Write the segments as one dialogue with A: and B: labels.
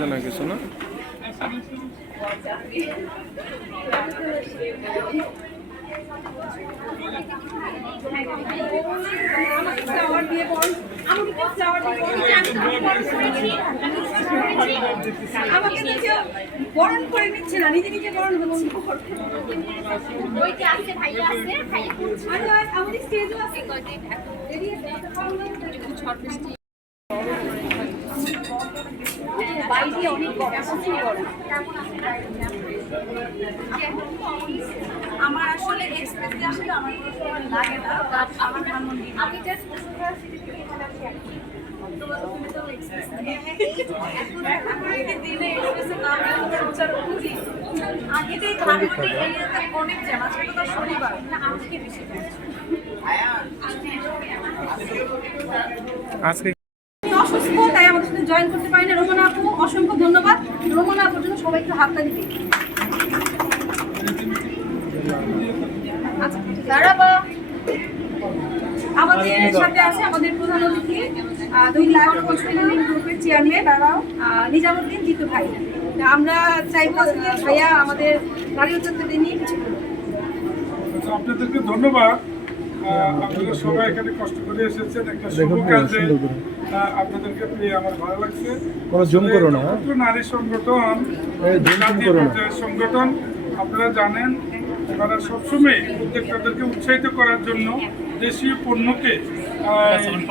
A: জানা কিছু না?
B: আমাকে তো বরণ করে নিচ্ছে না নিজে নিজে বরণ হচ্ছে
C: ওইটা আছে। ভাইয়া আছে ভাইয়া
B: আমাদের স্টেজও আছে বাইরে অনেক আমার আসলে এক্সপ্রেস আসলে আমার কোনো সময় লাগে না। আমার
C: আমি জাস্ট
B: আগে ধানমন্ডি এরিয়াতে অনেক জ্যাম আজকে তো শনিবার। না আজকে বেশি
A: আজকে
B: আমি অসুস্থ তাই আমাদের সাথে জয়েন করতে পারি না। রোমনা আপু অসংখ্য ধন্যবাদ। রোমনা আপুর জন্য সবাই একটু হাতটা দিবে আমাদের সাথে আছে আমাদের প্রধান অতিথি দুই লাখ কোচবিহার গ্রুপের চেয়ারম্যান নিজামুদ্দিন জিতু ভাই। আমরা চাইব ভাইয়া আমাদের নারী উদ্যোক্তাদের নিয়ে
D: আচ্ছা, আপনাদেরকে ধন্যবাদ। আপনারা সবাই এখানে কষ্ট করে এসেছেন একটা শুভ কাজে আপনাদেরকে পেয়ে আমার ভালো লাগছে।
E: কোনো জুম করো না, হ্যাঁ?
D: নারী সংগঠন সংগঠন আপনারা জানেন তারা সবসময় উদ্যোক্তাদেরকে উৎসাহিত করার জন্য দেশীয় পণ্যকে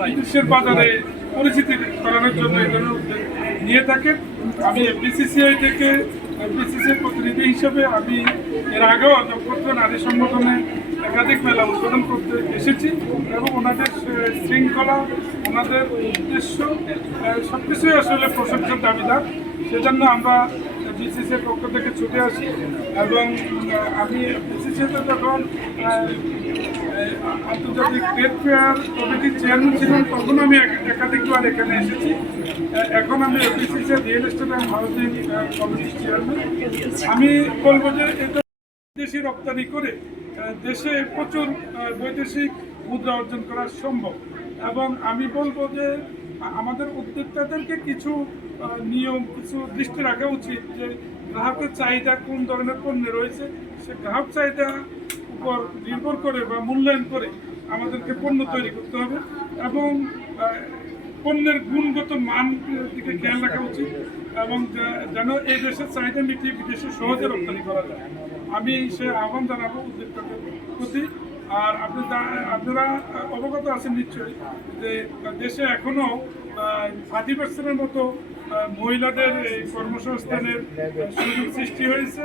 D: বিদেশের বাজারে পরিচিতি করানোর জন্য এই ধরনের উদ্যোগ নিয়ে থাকেন। আমি বিসিসিআই থেকে বিসিসিআই প্রতিনিধি হিসেবে আমি এর আগেও নক্ষত্র নারী সংগঠনে একাধিক মেলা উদ্বোধন করতে এসেছি এবং ওনাদের শৃঙ্খলা, ওনাদের উদ্দেশ্য সব কিছুই আসলে প্রশংসার দাবিদার। সেজন্য আমরা বিসিসির পক্ষ থেকে ছুটে আসি এবং আমি বিসিসিতে যখন আন্তর্জাতিক ট্রেড ফেয়ার কমিটির চেয়ারম্যান ছিলাম, তখন আমি এক- একাধিকবার এখানে এসেছি। এখন আমি BCC real estate and housing কমিটির চেয়ারম্যান আমি বলব যে এটা দেশি রপ্তানি করে দেশে প্রচুর বৈদেশিক মুদ্রা অর্জন করা সম্ভব। এবং আমি বলব যে আমাদের উদ্যোক্তাদেরকে কিছু নিয়ম, কিছু দৃষ্টি রাখা উচিত যে, গ্রাহকের চাহিদা কোন ধরনের পণ্যে রয়েছে, সে গ্রাহক চাহিদা উপর নির্ভর করে বা মূল্যায়ন করে আমাদেরকে পণ্য তৈরি করতে হবে। এবং পণ্যের গুণগত মান দিকে খেয়াল রাখা উচিত এবং যেন এই দেশের চাহিদা মিটিয়ে বিদেশে সহজে রপ্তানি করা যায়। আমি সে আহ্বান জানাব উদ্যোক্তাদের প্রতি। আর আপনি আপনারা অবগত আছেন নিশ্চয়ই যে দেশে এখনও থার্টি পার্সেন্টের মতো মহিলাদের এই কর্মসংস্থানের সুযোগ সৃষ্টি হয়েছে।